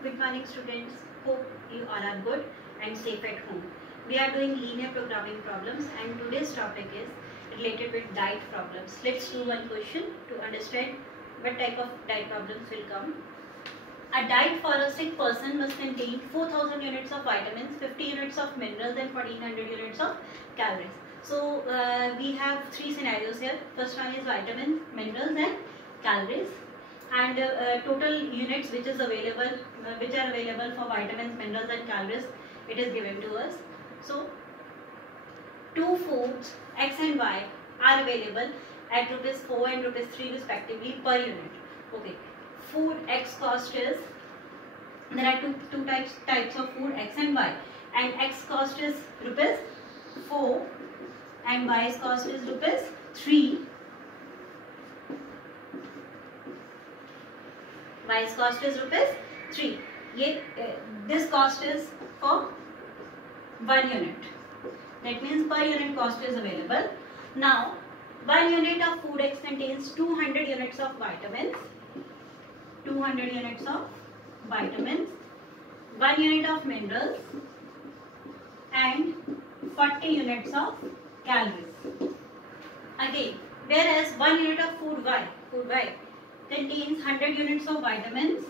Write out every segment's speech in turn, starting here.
Good morning students. Hope you all are good and safe at home. We are doing linear programming problems and today's topic is related with diet problems. Let's do one question to understand what type of diet problems will come. A diet for a sick person must contain 4000 units of vitamins, 50 units of minerals and 1400 units of calories. So we have three scenarios here. First one is vitamins, minerals and calories. And total units which are available for vitamins, minerals and calories, it is given to us. So two foods X and Y are available at ₹4 and ₹3 respectively per unit. Okay, food X cost is, there are two types of food X and Y, and X cost is ₹4 and Y's cost is ₹3. Y's cost is ₹3. This cost is for 1 unit. That means per unit cost is available. Now 1 unit of food X contains 200 units of vitamins, 200 units of vitamins, 1 unit of minerals and 40 units of calories. Again, whereas 1 unit of food Y contains 100 units of vitamins,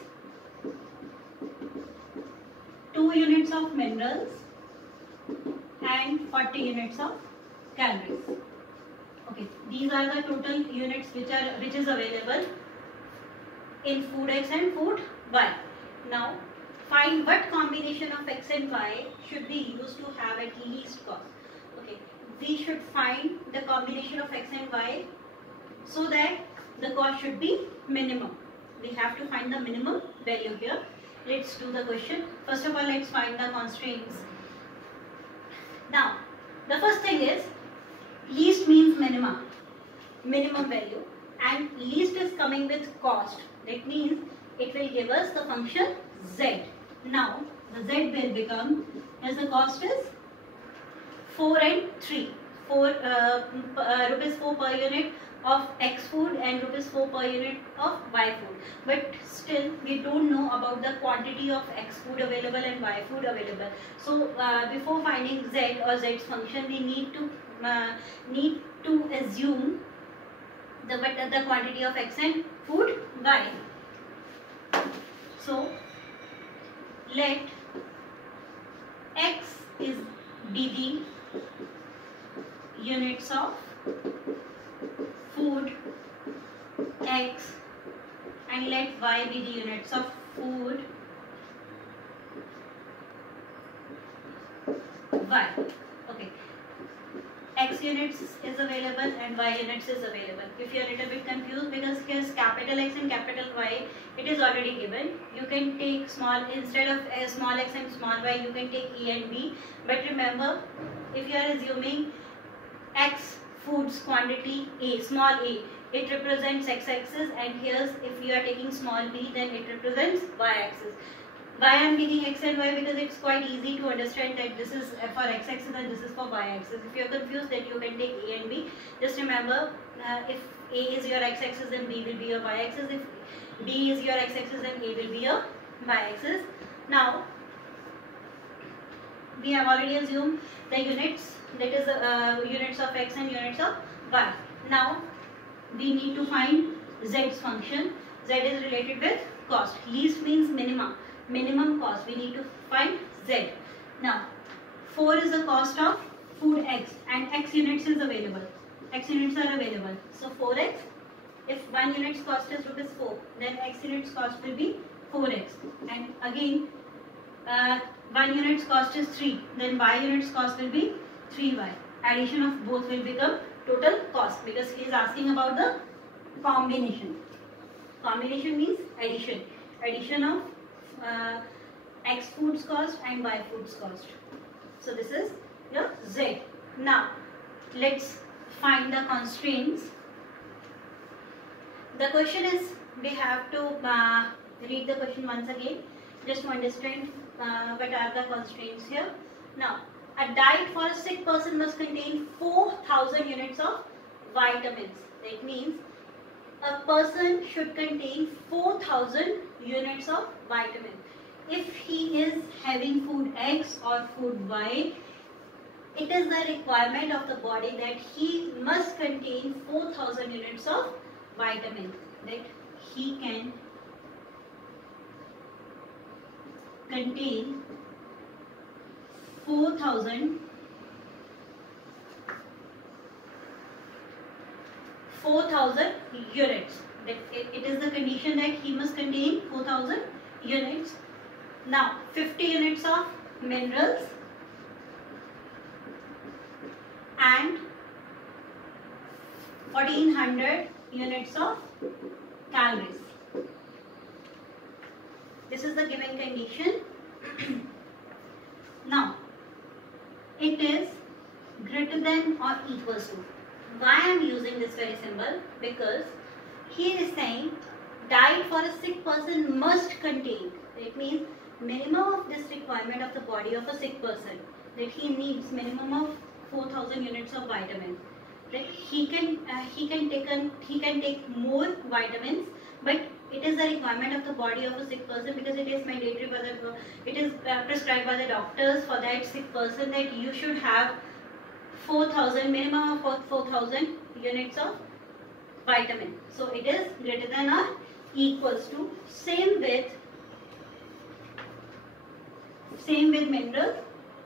2 units of minerals and 40 units of calories. Okay, these are the total units which is available in food X and food Y. Now find what combination of X and Y should be used to have at least cost. Okay, we should find the combination of X and Y so that the cost should be minimum. We have to find the minimum value here. Let's do the question. First of all, let's find the constraints. Now, the first thing is least means minimum value, and least is coming with cost. That means it will give us the function Z. Now, the Z will become, as the cost is 4 and 3. ₹4 per unit of X food and ₹4 per unit of Y food. But still we don't know about the quantity of X food available and Y food available. So before finding Z or Z's function, we need to assume the quantity of X and food Y. So let X be the units of food X and let Y be the units of food Y. Okay, X units is available and Y units is available. If you are a little bit confused, because here's capital X and capital Y, it is already given. You can take small, instead of small x and small y, you can take E and B. But remember, if you are assuming X foods quantity A, small a, it represents x-axis, and here's, if you are taking small b, then it represents y-axis. Why I am taking x and y? Because it's quite easy to understand that this is for x-axis and this is for y-axis. If you are confused, then you can take A and B. Just remember, if A is your x-axis, then B will be your y-axis. If B is your x-axis, then A will be your y-axis. Now, we have already assumed the units, that is units of X and units of Y. Now, we need to find Z's function. Z is related with cost. Least means minimum cost. We need to find Z. Now, 4 is the cost of food X and X units is available. X units are available. So 4X, if 1 unit's cost is ₹4, then X unit's cost will be 4X. And again, 1 unit's cost is 3, then Y unit's cost will be 3Y. Addition of both will become total cost, because he is asking about the combination. Combination means addition. Addition of X foods cost and Y foods cost. So this is your Z. Now let's find the constraints. The question is, we have to read the question once again just to understand what are the constraints here. Now, a diet for a sick person must contain 4000 units of vitamins. That means a person should contain 4000 units of vitamin. if he is having food X or food Y, it is the requirement of the body that he must contain 4000 units of vitamin, that he can contain 4000 units. That it is the condition that he must contain 4000 units. Now 50 units of minerals and 1400 units of calories. This is the given condition. Now it is greater than or equal to. Why I am using this very symbol? Because he is saying diet for a sick person must contain. It means minimum of this requirement of the body of a sick person, that he needs minimum of 4000 units of vitamin. That he can take more vitamins, but it is the requirement of the body of a sick person, because it is mandatory by it is prescribed by the doctors for that sick person, that you should have 4000, minimum of 4000 units of vitamin. So it is greater than or equals to. Same with minerals.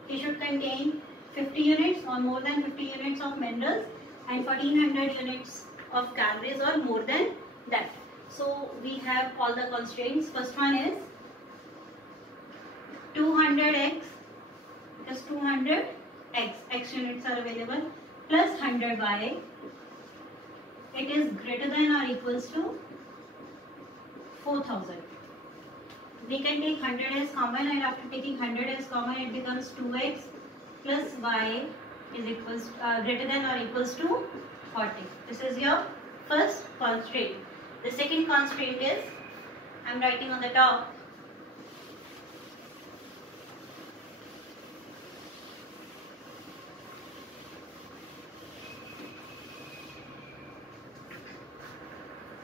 He should contain 50 units or more than 50 units of minerals and 1400 units of calories or more than that. So we have all the constraints. First one is 200x, because 200x, x units are available, plus 100y. It is greater than or equals to 4000. We can take 100 as common, and after taking 100 as common, it becomes 2x plus y is equals greater than or equals to 40. This is your first constraint. The second constraint is, I am writing on the top,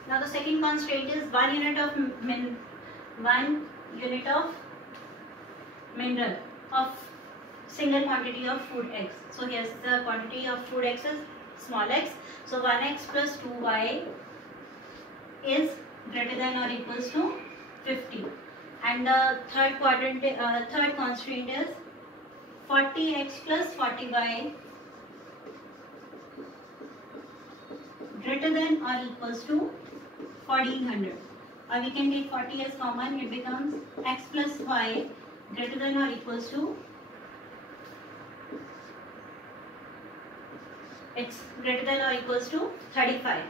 now the second constraint is 1 unit of mineral of single quantity of food X. So here's the quantity of food X is small x. So 1x plus 2y is greater than or equals to 50. And the third constraint is 40x plus 40y greater than or equals to 1400. Or we can take 40 as common, it becomes x plus y greater than or equals to, it's greater than or equals to 35.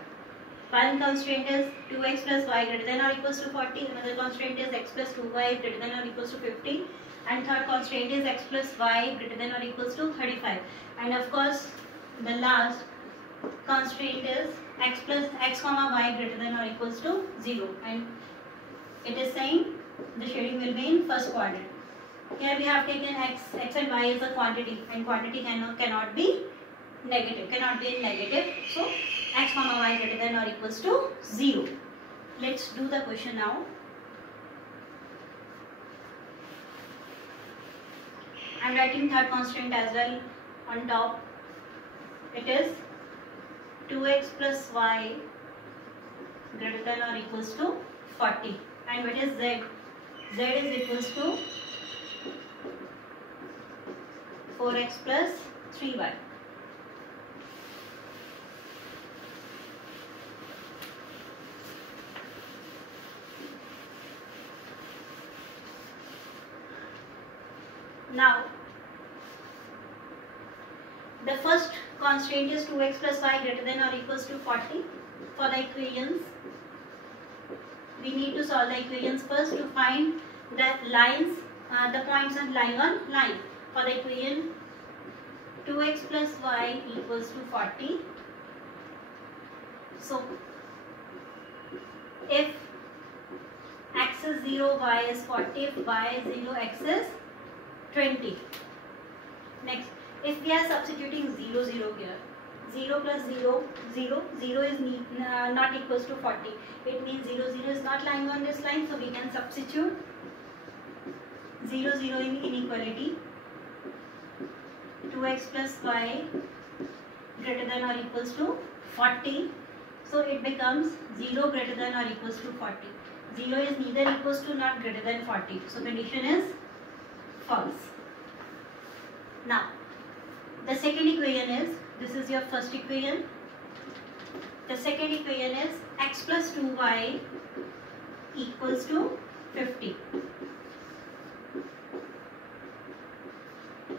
One constraint is 2x plus y greater than or equals to 40. Another constraint is x plus 2y greater than or equals to 50. And third constraint is x plus y greater than or equals to 35. And of course, the last constraint is x comma y greater than or equals to 0. And it is saying the shading will be in first quadrant. Here we have taken x and y as a quantity, and quantity cannot be negative, cannot be negative. So x comma y greater than or equals to 0. Let's do the question now. I am writing third constraint as well on top. It is 2x plus y greater than or equals to 40. And what is z? Z is equals to 4x plus 3y. Now, the first constraint is 2x plus y greater than or equals to 40. For the equations, we need to solve the equations first to find the lines, the points are lying on line. For the equation 2x plus y equals to 40. So, if x is 0, y is 40, if y is 0, x is 20. Next, if we are substituting 0, 0 here, 0 plus 0, 0, 0 is not equals to 40. It means 0, 0 is not lying on this line, so we can substitute 0 0 in inequality, 2x plus y greater than or equals to 40. So it becomes 0 greater than or equals to 40. 0 is neither equals to nor greater than 40. So condition is false. Now the second equation is, this is your first equation. The second equation is x plus 2y equals to 50.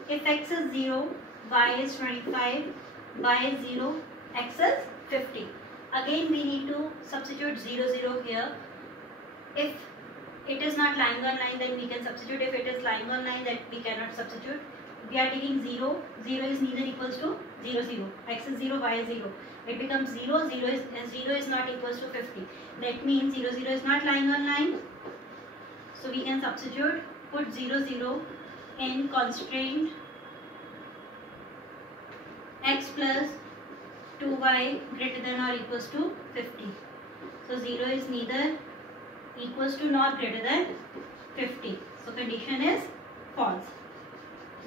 If x is 0, y is 25, y is 0, x is 50. Again we need to substitute 0 0 here. If it is not lying on line, then we can substitute. If it is lying on line, then we cannot substitute. We are taking 0, 0 is neither equals to 0 0, x is 0, y is 0. It becomes 0, 0 is not equals to 50. That means 0 0 is not lying on line. So we can substitute, put 0 0 in constraint x plus 2y greater than or equals to 50. So 0 is neither equals to nor greater than 50. So condition is false.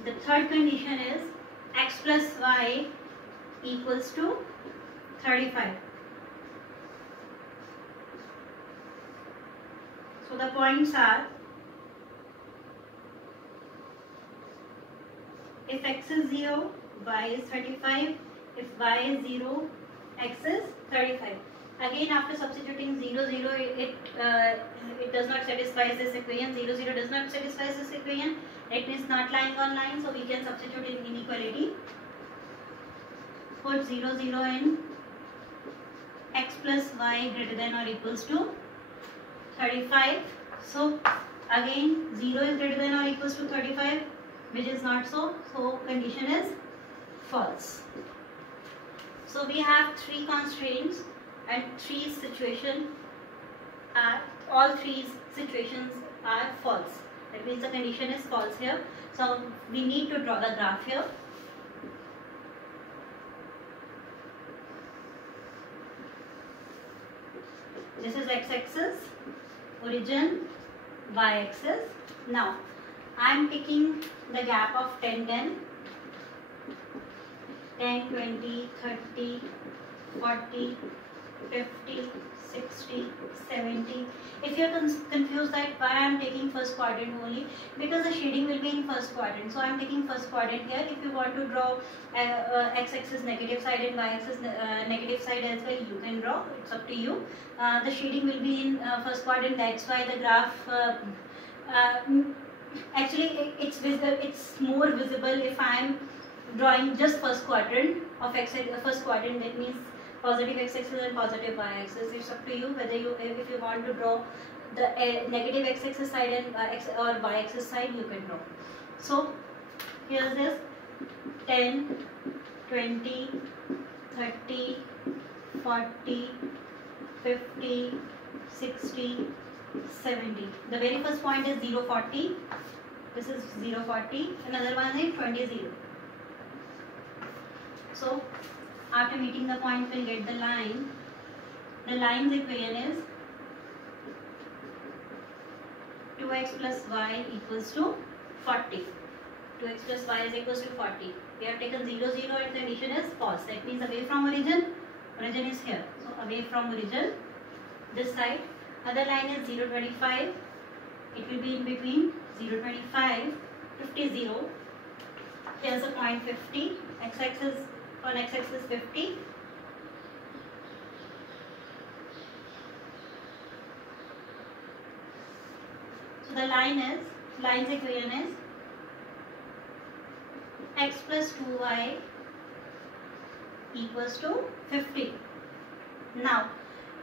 The third condition is x plus y equals to 35. So the points are, if x is 0, y is 35. If y is 0, x is 35. Again, after substituting 0 0, it does not satisfy this equation. 0 0 does not satisfy this equation. It is not lying on line, so we can substitute in inequality. Put 0 0 in x plus y greater than or equals to 35. So again 0 is greater than or equals to 35, which is not so. So condition is false. So we have three constraints and three situations. All three situations are false. That means the condition is false here. So we need to draw the graph here. This is x-axis, origin, y-axis. Now I am taking the gap of 10, 10, 10, 20, 30, 40, 50, 60, 70. If you are confused that why I am taking first quadrant only, because the shading will be in first quadrant. So I am taking first quadrant here. If you want to draw x-axis negative side and y-axis negative side as well, you can draw. It's up to you. The shading will be in first quadrant. That's why the graph actually it's visible. It's more visible if I am drawing just first quadrant of first quadrant. That means positive x-axis and positive y-axis. It's up to you whether if you want to draw the negative x-axis side and or y-axis side, you can draw. So here's this 10, 20, 30, 40, 50, 60, 70. The very first point is 0, 40. This is 0, 40. Another one is 20, 0. So after meeting the point, we'll get the line. The line's equation is 2x plus y equals to 40. 2x plus y is equals to 40. We have taken 0, 0 and the condition is false. That means away from origin. Origin is here. So away from origin, this side. Other line is 0, 25. It will be in between 0, 25, 50, 0. Here's the point 50. X-axis on x-axis 50. So the line's equation is x plus 2y equals to 50. Now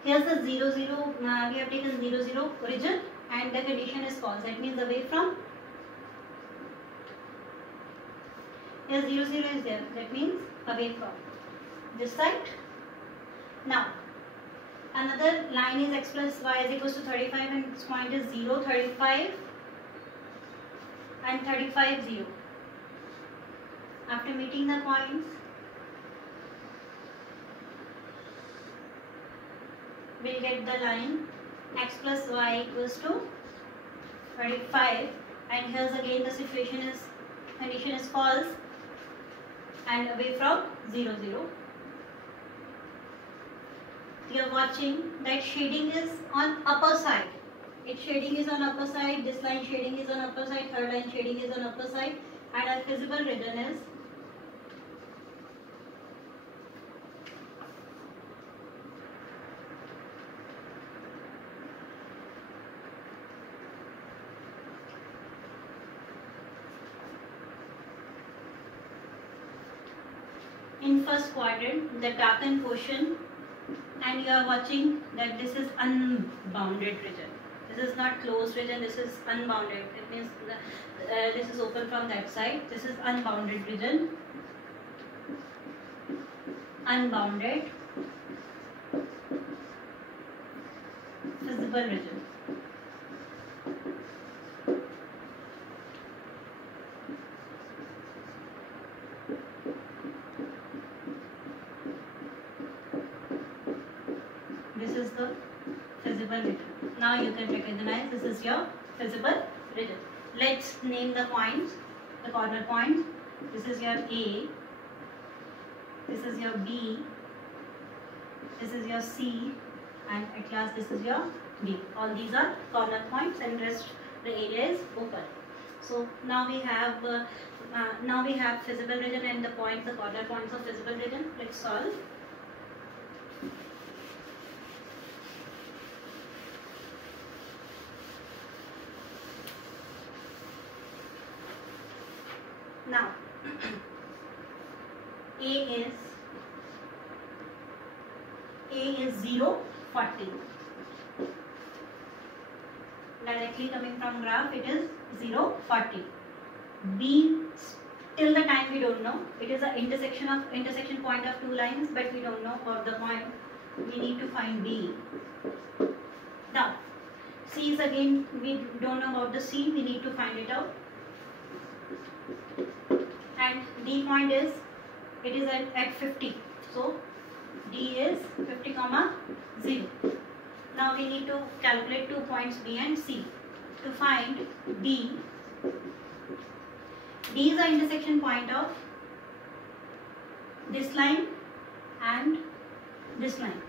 here's the 0, 0. We have taken 0, 0 origin and the condition is false. That means away from. Here 0, 0 is there. That means away from this side. Now another line is x plus y is equals to 35 and its point is 0, 35 and 35, 0. After meeting the points, we'll get the line x plus y equals to 35 and here's again the condition is false and away from 0, 0. You are watching that shading is on upper side. Its shading is on upper side, this line shading is on upper side, third line shading is on upper side, and our visible region is in first quadrant, the darkened portion, and you are watching that this is unbounded region. This is not closed region, this is unbounded. It means this is open from that side. This is unbounded region. Unbounded visible region. This is the visible region. Now you can recognize this is your visible region. Let's name the points, the corner points. This is your A, this is your B, this is your C, and at last this is your D. All these are corner points, and rest the area is open. So now we have visible region and the points, the corner points of visible region. Let's solve. Now, A is 0, 40. Directly coming from graph, it is 0, 40. B, till the time we don't know. It is an intersection point of two lines, but we don't know for the point. We need to find B. Now, C is again, we don't know about the C. We need to find it out. And D point is, it is at 50. So D is 50, 0. Now we need to calculate 2 points B and C. To find B, D is the intersection point of this line and this line.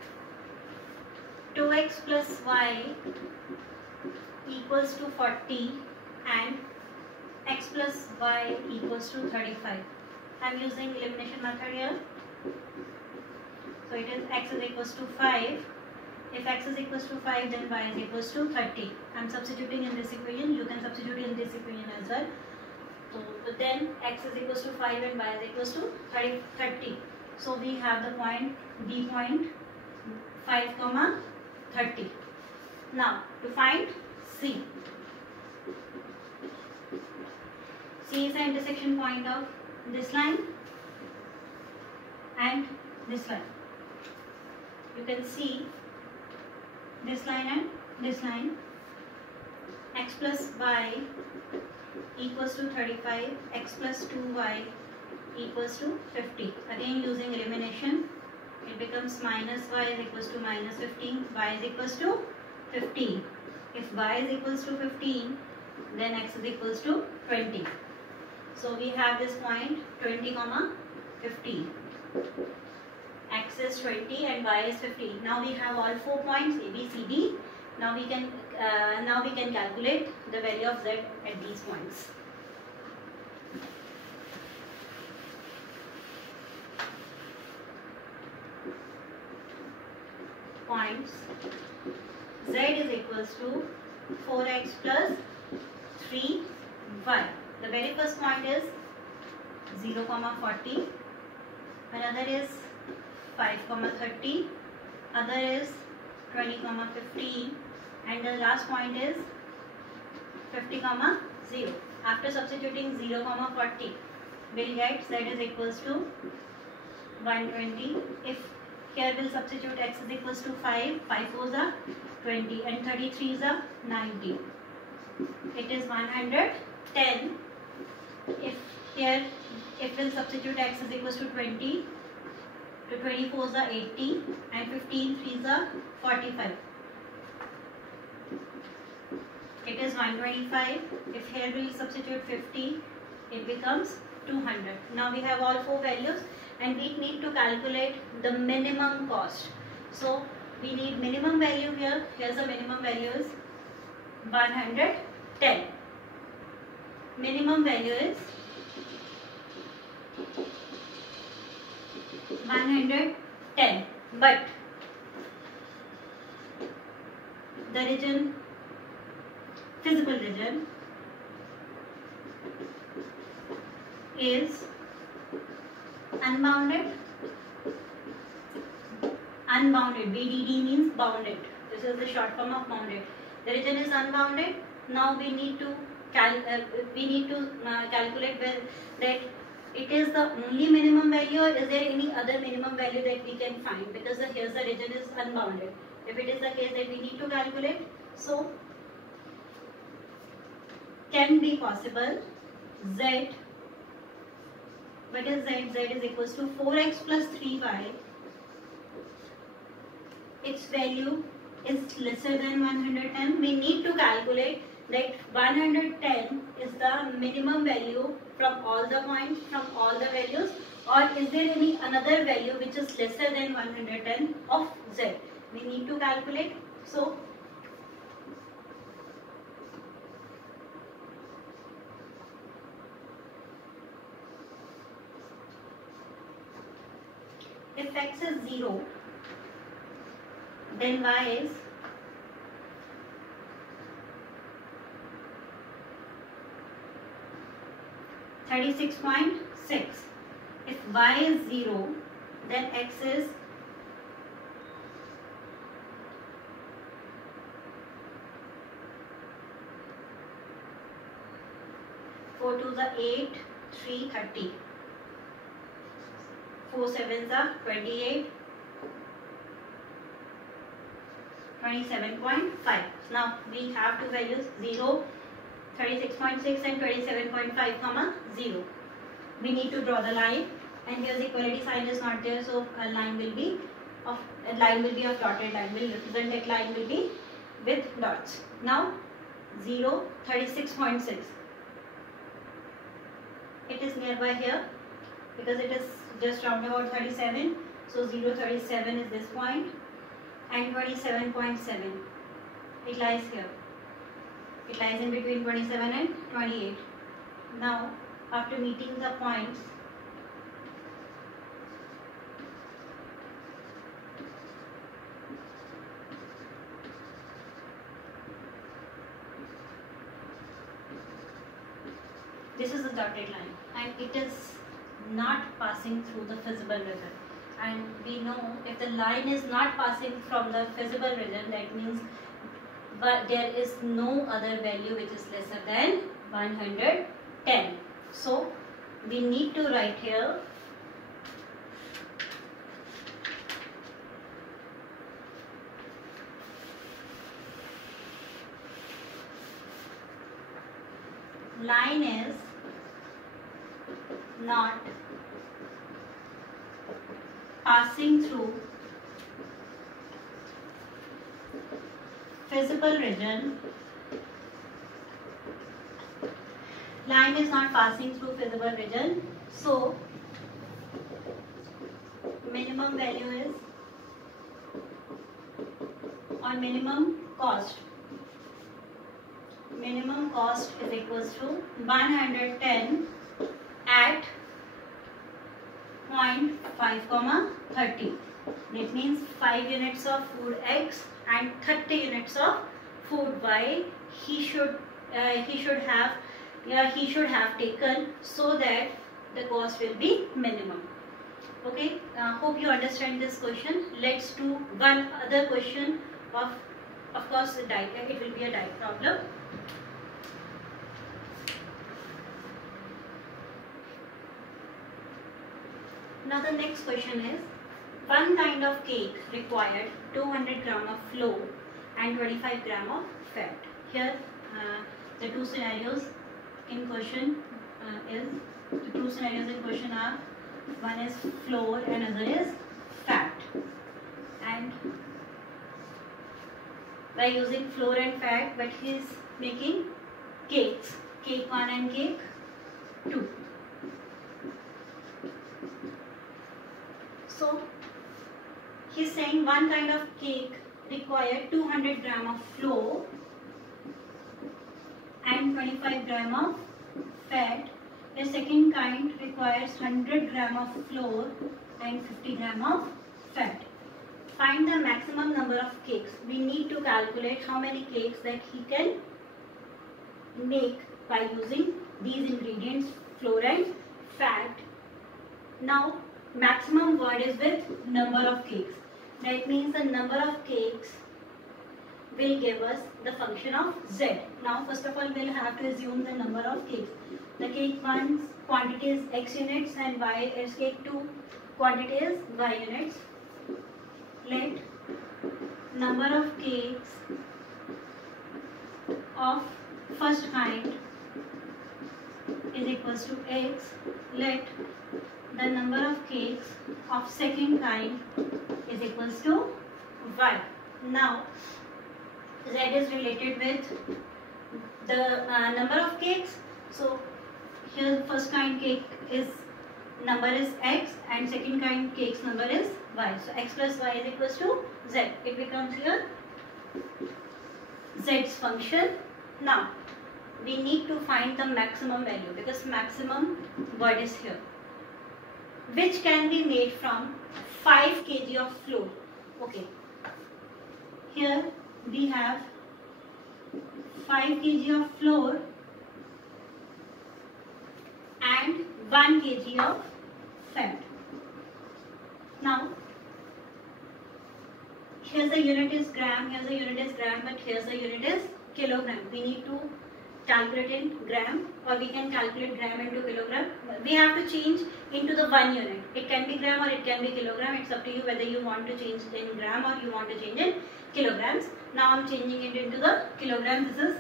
2x plus y equals to 40 and x plus y equals to 35. I am using elimination method here. So it is x is equals to 5. If x is equals to 5, then y is equals to 30. I am substituting in this equation. You can substitute in this equation as well. So then x is equals to 5 and y is equals to 30. So we have the point B point 5, 30. Now to find C. C is the intersection point of this line and this line. You can see this line and this line. X plus y equals to 35, x plus 2y equals to 50. Again using elimination, it becomes minus y is equals to minus 15, y is equals to 15. If y is equals to 15, then x is equals to 20. So we have this point 20, 15. X is 20 and y is 15. Now we have all 4 points A, B, C, D. Now we can calculate the value of z at these points. Points z is equals to 4x plus 3y. The very first point is 0, 40. Another is 5, 30. Other is 20, 15. And the last point is 50, 0. After substituting 0, 40, we'll get z is equals to 120. If here we'll substitute x is equals to 5, 5 4s are 20 and 33 is a 90. It is 110. If we'll substitute x is equals to 20, to 24 is 80 and 15 3 is 45. It is 125. If here we substitute 50, it becomes 200. Now we have all four values and we need to calculate the minimum cost. So we need minimum value here. Here's the minimum value is 110. Minimum value is 110, but the region, physical region, is unbounded. Unbounded, BDD means bounded. This is the short form of bounded. The region is unbounded. Now we need to calculate that it is the only minimum value, or is there any other minimum value that we can find, because here's the region is unbounded. If it is the case that we need to calculate, so can be possible z, what is z? Z is equals to 4x plus 3y. Its value is lesser than 110. We need to calculate that 110 is the minimum value from all the points, from all the values, or is there any another value which is lesser than 110 of z? We need to calculate. So if x is 0, then y is 36.6. If y is 0, then x is 4 to the 8, 3, 30. 4 sevens are 28. 27.5. Now we have two values 0, 36.6 and 27.5 comma 0. We need to draw the line, and here the equality sign is not there, so a line will be of dotted line. Will represent that line will be with dots. Now 0, 36.6. It is nearby here because it is just round about 37. So 0, 37 is this point, and 27.7. It lies here. It lies in between 27 and 28. Now, after meeting the points, this is the dotted line, and it is not passing through the visible region. And we know if the line is not passing from the visible region, that means but there is no other value which is lesser than 110. So we need to write here line is not passing through visible region. Line is not passing through visible region, so minimum value is, or minimum cost is equals to 110 at 0.5, 30. That means 5 units of food X and 30 units of food Y he should have taken, so that the cost will be minimum. Okay, hope you understand this question. Let's do one other question of course it will be a diet problem. Now the next question is, one kind of cake required 200 gram of flour and 25 gram of fat. Here the two scenarios in question are, one is flour and other is fat. And by using flour and fat, but he is making cakes, cake 1 and cake 2. So he's saying one kind of cake required 200 gram of flour and 25 gram of fat. The second kind requires 100 gram of flour and 50 gram of fat. Find the maximum number of cakes. We need to calculate how many cakes that he can make by using these ingredients, flour and fat. Now maximum word is with number of cakes. That means the number of cakes will give us the function of z. Now first of all we'll have to assume the number of cakes. The cake 1's quantity is x units and y is cake 2 quantity is y units. Let number of cakes of first kind is equals to x. Let the number of cakes of second kind is equals to y. Now z is related with the number of cakes. So here first kind cake is number is x and second kind cake's number is y. So x plus y is equals to z. It becomes here z's function. Now we need to find the maximum value because maximum word is here, which can be made from 5 kg of flour. Okay, here we have 5 kg of flour and 1 kg of fat. Now here's the unit is gram, here's the unit is gram, but here's the unit is kilogram. We need to calculate in gram, or we can calculate gram into kilogram. We have to change into the 1 unit. It can be gram or it can be kilogram. It's up to you whether you want to change in gram or you want to change in kilograms. Now I'm changing it into the kilogram. This is,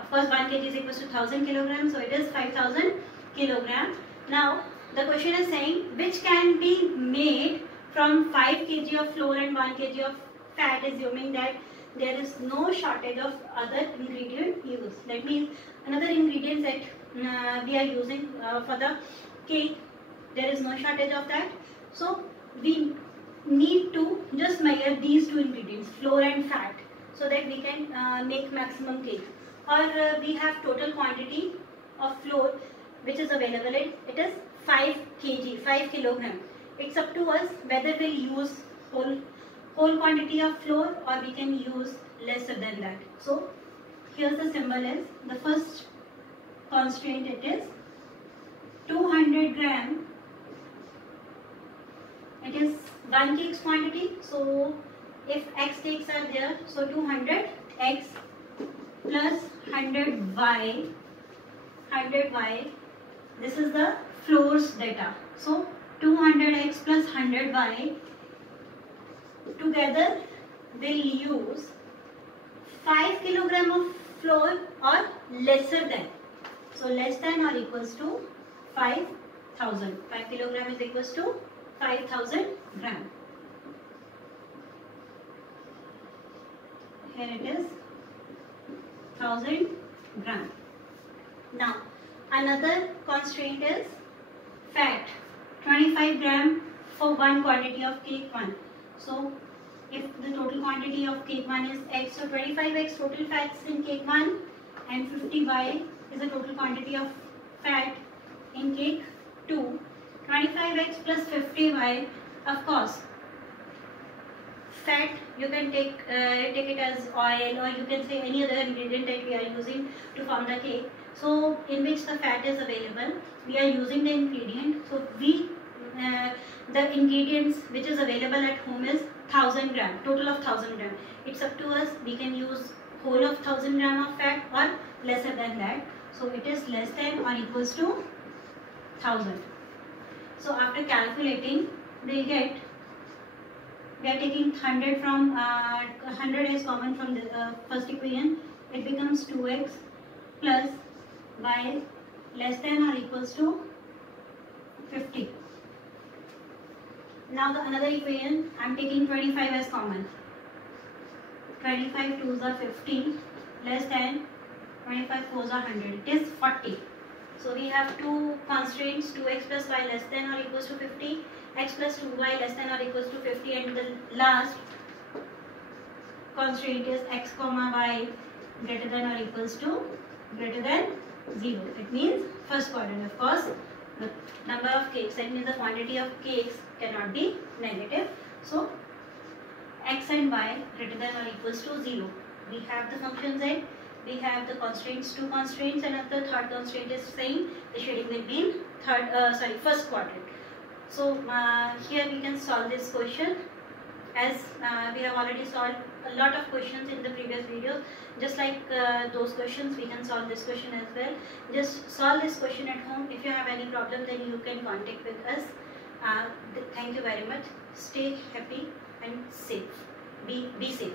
of course, 1 kg is equals to 1000 kilograms, so it is 5000 kilogram. Now the question is saying which can be made from 5 kg of flour and 1 kg of fat, assuming that there is no shortage of other ingredient used. That means another ingredient that we are using for the cake, there is no shortage of that. So we need to just measure these two ingredients, flour and fat, so that we can make maximum cake. Or we have total quantity of flour which is available. It is 5 kg, 5 kilogram. It's up to us whether we use whole quantity of flour or we can use lesser than that. So here's the symbol is, the first constraint it is 200 gram. It is 1 cake's quantity. So if x cakes are there, so 200 x plus 100 y. This is the flour's data. So 200 x plus 100 y together will use 5 kilogram of flour or lesser than. So less than or equals to 5000. 5 kilogram is equals to 5000 gram. Here it is 1000 gram. Now another constraint is fat, 25 gram for one quantity of cake 1. So if the total quantity of cake 1 is x, so 25x total fats in cake 1 and 50y is the total quantity of fat in cake 2. 25x plus 50y, of course, fat you can take it as oil, or you can say any other ingredient that we are using to form the cake. So in which the fat is available, we are using the ingredient. So the ingredients which is available at home is 1000 gram, total of 1000 gram. It's up to us, we can use whole of 1000 gram of fat or lesser than that. So it is less than or equals to 1000. So after calculating, we get, we are taking 100 from 100 is common from the first equation. It becomes 2x plus y less than or equals to 50. Now the another equation, I am taking 25 as common. 25 2s are 50, less than 25 4s are 100. It is 40. So we have two constraints, 2x plus y less than or equals to 50, x plus 2y less than or equals to 50, and the last constraint is x comma y greater than or equals to greater than 0. It means first quadrant. Of course, the number of cakes, that means the quantity of cakes cannot be negative. So x and y greater than or equals to 0. We have the function z, we have the constraints, two constraints, and the third constraint is saying the shading will be in first quadrant. So here we can solve this question, as we have already solved a lot of questions in the previous videos. Just like those questions, we can solve this question as well. Just solve this question at home. If you have any problem, then you can contact with us. Thank you very much. Stay happy and safe. Be safe.